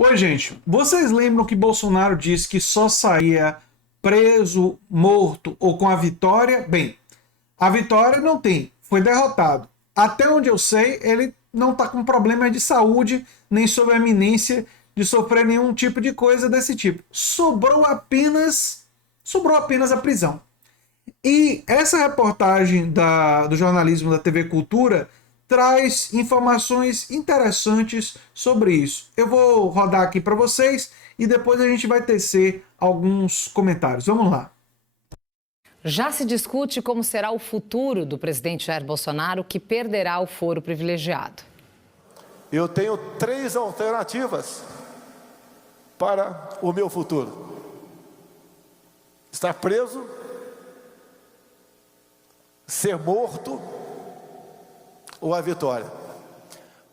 Oi, gente. Vocês lembram que Bolsonaro disse que só saía preso, morto ou com a vitória? Bem, a vitória não tem, foi derrotado. Até onde eu sei, ele não está com problema de saúde, nem sob a iminência de sofrer nenhum tipo de coisa desse tipo. Sobrou apenas a prisão. E essa reportagem do jornalismo da TV Cultura traz informações interessantes sobre isso. Eu vou rodar aqui para vocês e depois a gente vai tecer alguns comentários. Vamos lá. Já se discute como será o futuro do presidente Jair Bolsonaro, que perderá o foro privilegiado. Eu tenho 3 alternativas para o meu futuro: estar preso, ser morto ou a vitória.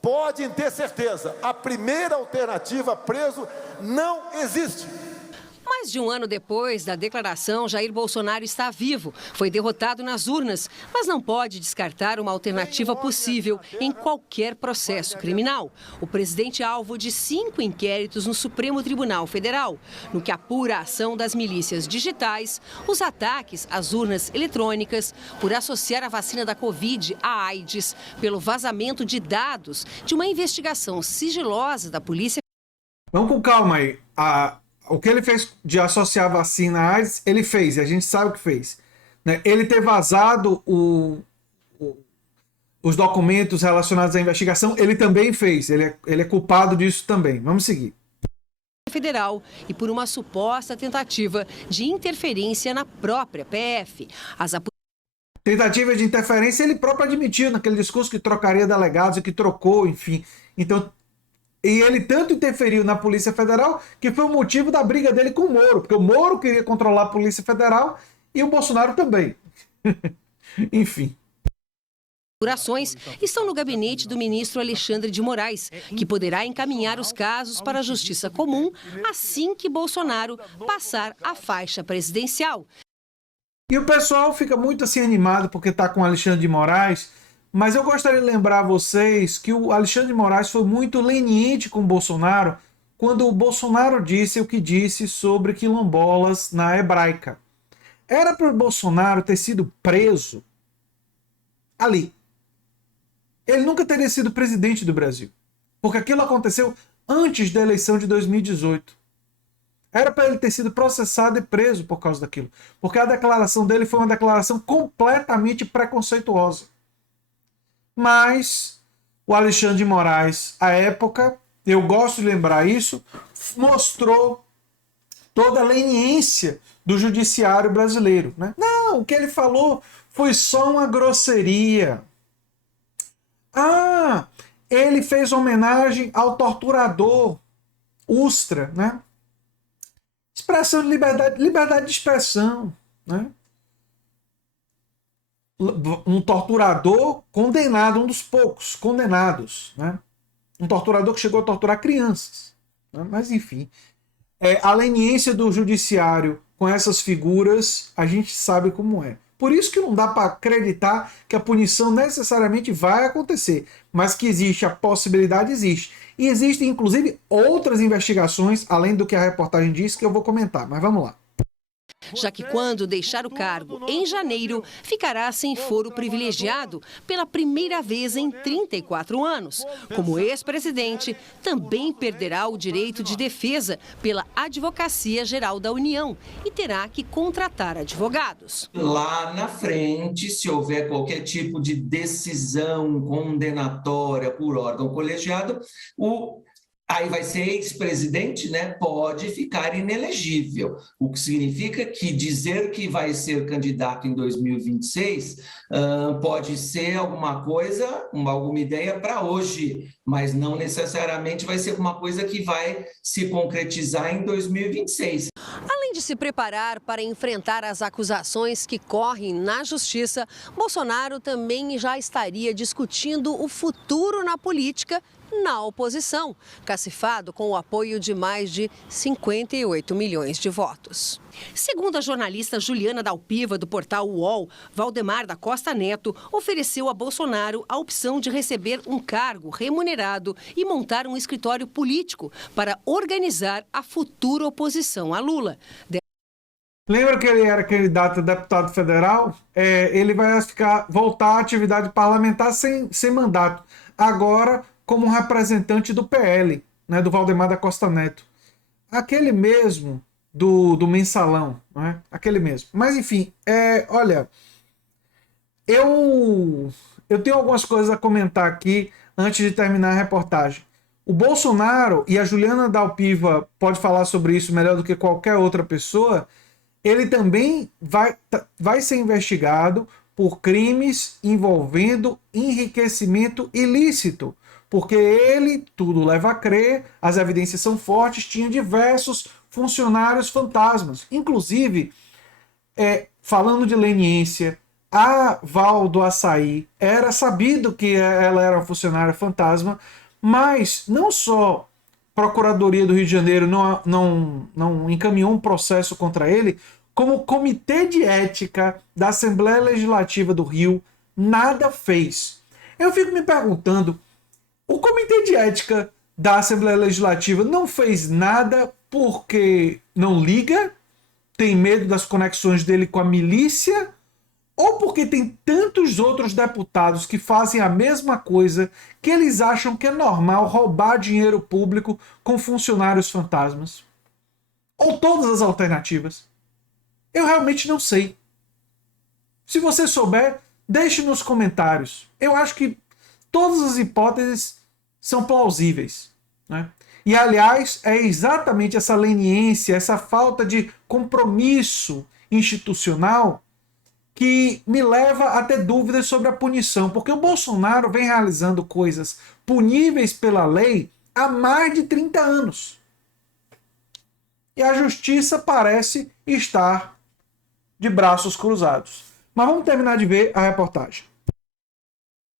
Podem ter certeza, a primeira alternativa, preso, não existe. Mais de um ano depois da declaração, Jair Bolsonaro está vivo. Foi derrotado nas urnas, mas não pode descartar uma alternativa possível em qualquer processo criminal. O presidente é alvo de 5 inquéritos no Supremo Tribunal Federal, no que apura a ação das milícias digitais, os ataques às urnas eletrônicas, por associar a vacina da Covid à AIDS, pelo vazamento de dados de uma investigação sigilosa da polícia. Vamos com calma aí. O que ele fez de associar a vacina à AIDS, ele fez, e a gente sabe o que fez. Né? Ele ter vazado os documentos relacionados à investigação, ele também fez. Ele é culpado disso também. Vamos seguir. Federal e por uma suposta tentativa de interferência na própria PF. Tentativa de interferência, ele próprio admitiu naquele discurso que trocaria delegados e que trocou, enfim. Então, e ele tanto interferiu na Polícia Federal que foi o motivo da briga dele com o Moro, porque o Moro queria controlar a Polícia Federal e o Bolsonaro também. Enfim. Apurações estão no gabinete do ministro Alexandre de Moraes, que poderá encaminhar os casos para a Justiça Comum assim que Bolsonaro passar a faixa presidencial. E o pessoal fica muito assim animado porque está com Alexandre de Moraes. Mas eu gostaria de lembrar a vocês que o Alexandre de Moraes foi muito leniente com o Bolsonaro quando o Bolsonaro disse o que disse sobre quilombolas na Hebraica. Era para o Bolsonaro ter sido preso ali. Ele nunca teria sido presidente do Brasil, porque aquilo aconteceu antes da eleição de 2018. Era para ele ter sido processado e preso por causa daquilo, porque a declaração dele foi uma declaração completamente preconceituosa. Mas o Alexandre de Moraes, à época, eu gosto de lembrar isso, mostrou toda a leniência do judiciário brasileiro. Né? Não, o que ele falou foi só uma grosseria. Ele fez homenagem ao torturador Ustra, né? Expressão de liberdade de expressão, né? Um torturador condenado, um dos poucos condenados, né? Um torturador que chegou a torturar crianças, né? Mas enfim, a leniência do judiciário com essas figuras, a gente sabe como é. Por isso que não dá para acreditar que a punição necessariamente vai acontecer, mas que existe a possibilidade, existe. E existem inclusive outras investigações, além do que a reportagem diz, que eu vou comentar, mas vamos lá. Já que quando deixar o cargo em janeiro, ficará sem foro privilegiado pela primeira vez em 34 anos. Como ex-presidente, também perderá o direito de defesa pela Advocacia Geral da União e terá que contratar advogados. Lá na frente, se houver qualquer tipo de decisão condenatória por órgão colegiado, aí vai ser ex-presidente, né? Pode ficar inelegível, o que significa que dizer que vai ser candidato em 2026 pode ser alguma coisa, alguma ideia para hoje, mas não necessariamente vai ser uma coisa que vai se concretizar em 2026. Além de se preparar para enfrentar as acusações que correm na justiça, Bolsonaro também já estaria discutindo o futuro na política na oposição, cacifado com o apoio de mais de 58 milhões de votos. Segundo a jornalista Juliana Dalpiva, do portal UOL, Valdemar da Costa Neto ofereceu a Bolsonaro a opção de receber um cargo remunerado e montar um escritório político para organizar a futura oposição a Lula. Lembra que ele era candidato a deputado federal? Ele vai voltar à atividade parlamentar sem mandato. Agora, como representante do PL, né, do Valdemar da Costa Neto. Aquele mesmo do Mensalão, né? Aquele mesmo. Mas, enfim, olha, eu tenho algumas coisas a comentar aqui antes de terminar a reportagem. O Bolsonaro, e a Juliana Dalpiva pode falar sobre isso melhor do que qualquer outra pessoa, ele também vai ser investigado por crimes envolvendo enriquecimento ilícito, porque ele, tudo leva a crer, as evidências são fortes, tinha diversos funcionários fantasmas. Inclusive, falando de leniência, a Val do Açaí era sabido que ela era uma funcionária fantasma, mas não só a Procuradoria do Rio de Janeiro não encaminhou um processo contra ele, como o Comitê de Ética da Assembleia Legislativa do Rio nada fez. Eu fico me perguntando, o Comitê de Ética da Assembleia Legislativa não fez nada porque não liga, tem medo das conexões dele com a milícia, ou porque tem tantos outros deputados que fazem a mesma coisa que eles acham que é normal roubar dinheiro público com funcionários fantasmas? Ou todas as alternativas? Eu realmente não sei. Se você souber, deixe nos comentários. Eu acho que todas as hipóteses são plausíveis, né? E, aliás, é exatamente essa leniência, essa falta de compromisso institucional que me leva a ter dúvidas sobre a punição, porque o Bolsonaro vem realizando coisas puníveis pela lei há mais de 30 anos. E a justiça parece estar de braços cruzados. Mas vamos terminar de ver a reportagem.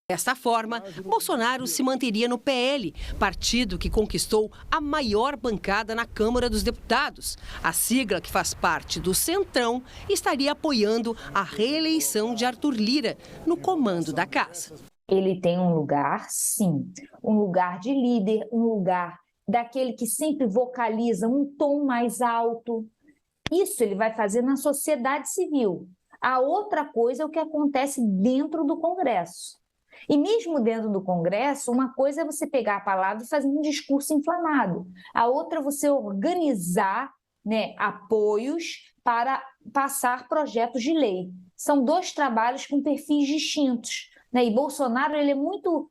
Desta forma, Bolsonaro se manteria no PL, partido que conquistou a maior bancada na Câmara dos Deputados. A sigla, que faz parte do Centrão, estaria apoiando a reeleição de Arthur Lira no comando da casa. Ele tem um lugar, sim, um lugar de líder, um lugar daquele que sempre vocaliza um tom mais alto. Isso ele vai fazer na sociedade civil. A outra coisa é o que acontece dentro do Congresso. E mesmo dentro do Congresso, uma coisa é você pegar a palavra e fazer um discurso inflamado. A outra é você organizar, né, apoios para passar projetos de lei. São dois trabalhos com perfis distintos, né? E Bolsonaro ele é muito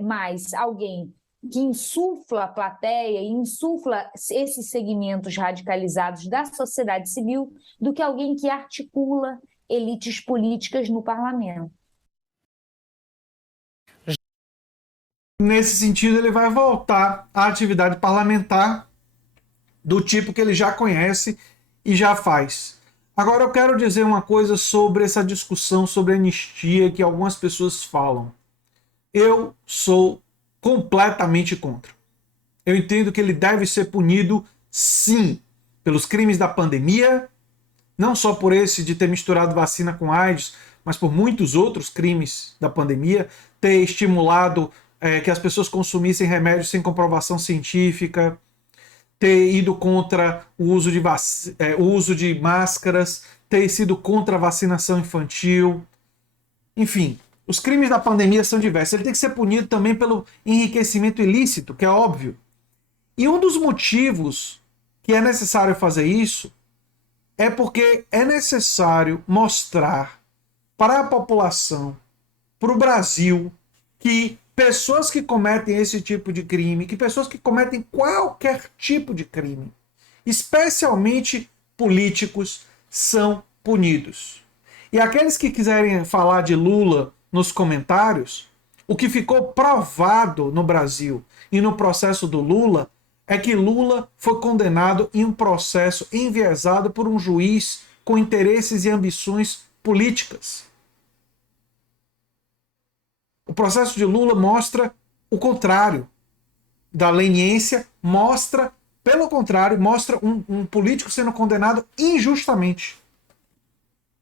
mais alguém que insufla a plateia e insufla esses segmentos radicalizados da sociedade civil do que alguém que articula elites políticas no parlamento. Nesse sentido, ele vai voltar à atividade parlamentar do tipo que ele já conhece e já faz. Agora eu quero dizer uma coisa sobre essa discussão sobre anistia que algumas pessoas falam. Eu sou completamente contra. Eu entendo que ele deve ser punido, sim, pelos crimes da pandemia, não só por esse de ter misturado vacina com AIDS, mas por muitos outros crimes da pandemia, ter estimulado que as pessoas consumissem remédios sem comprovação científica, ter ido contra o uso de máscaras, ter sido contra a vacinação infantil. Enfim, os crimes da pandemia são diversos. Ele tem que ser punido também pelo enriquecimento ilícito, que é óbvio. E um dos motivos que é necessário fazer isso é porque é necessário mostrar para a população, para o Brasil, que pessoas que cometem esse tipo de crime, que pessoas que cometem qualquer tipo de crime, especialmente políticos, são punidos. E aqueles que quiserem falar de Lula nos comentários, o que ficou provado no Brasil e no processo do Lula é que Lula foi condenado em um processo enviesado por um juiz com interesses e ambições políticas. O processo de Lula mostra o contrário. da leniência mostra, pelo contrário, mostra um político sendo condenado injustamente.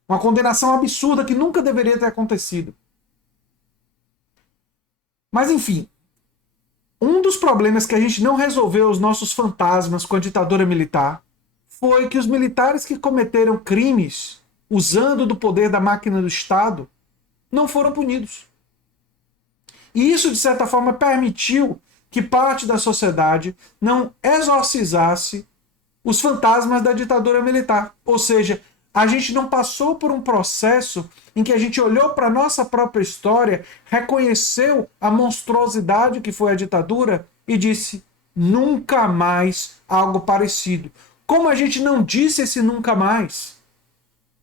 Uma condenação absurda que nunca deveria ter acontecido. Mas enfim, um dos problemas que a gente não resolveu os nossos fantasmas com a ditadura militar foi que os militares que cometeram crimes usando do poder da máquina do Estado não foram punidos. E isso, de certa forma, permitiu que parte da sociedade não exorcizasse os fantasmas da ditadura militar. Ou seja, a gente não passou por um processo em que a gente olhou para a nossa própria história, reconheceu a monstruosidade que foi a ditadura e disse nunca mais algo parecido. Como a gente não disse esse nunca mais,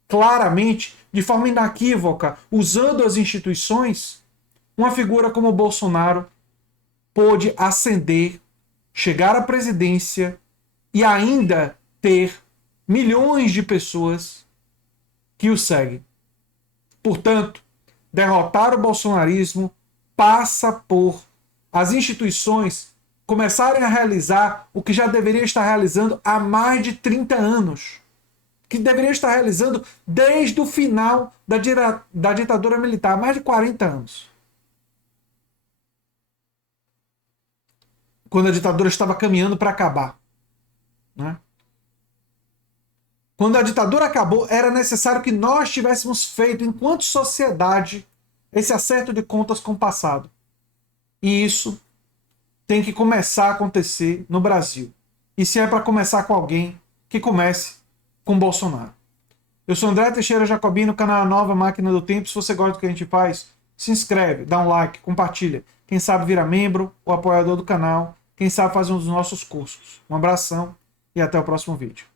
claramente, de forma inequívoca, usando as instituições, uma figura como o Bolsonaro pôde ascender, chegar à presidência e ainda ter milhões de pessoas que o seguem. Portanto, derrotar o bolsonarismo passa por as instituições começarem a realizar o que já deveria estar realizando há mais de 30 anos. Que deveria estar realizando desde o final da ditadura militar, mais de 40 anos. Quando a ditadura estava caminhando para acabar. Né? Quando a ditadura acabou, era necessário que nós tivéssemos feito, enquanto sociedade, esse acerto de contas com o passado. E isso tem que começar a acontecer no Brasil. E se é para começar com alguém, que comece com Bolsonaro. Eu sou André Teixeira Jacobino, canal Nova Máquina do Tempo. Se você gosta do que a gente faz, se inscreve, dá um like, compartilha. Quem sabe vira membro ou apoiador do canal. Quem sabe fazer um dos nossos cursos. Um abração e até o próximo vídeo.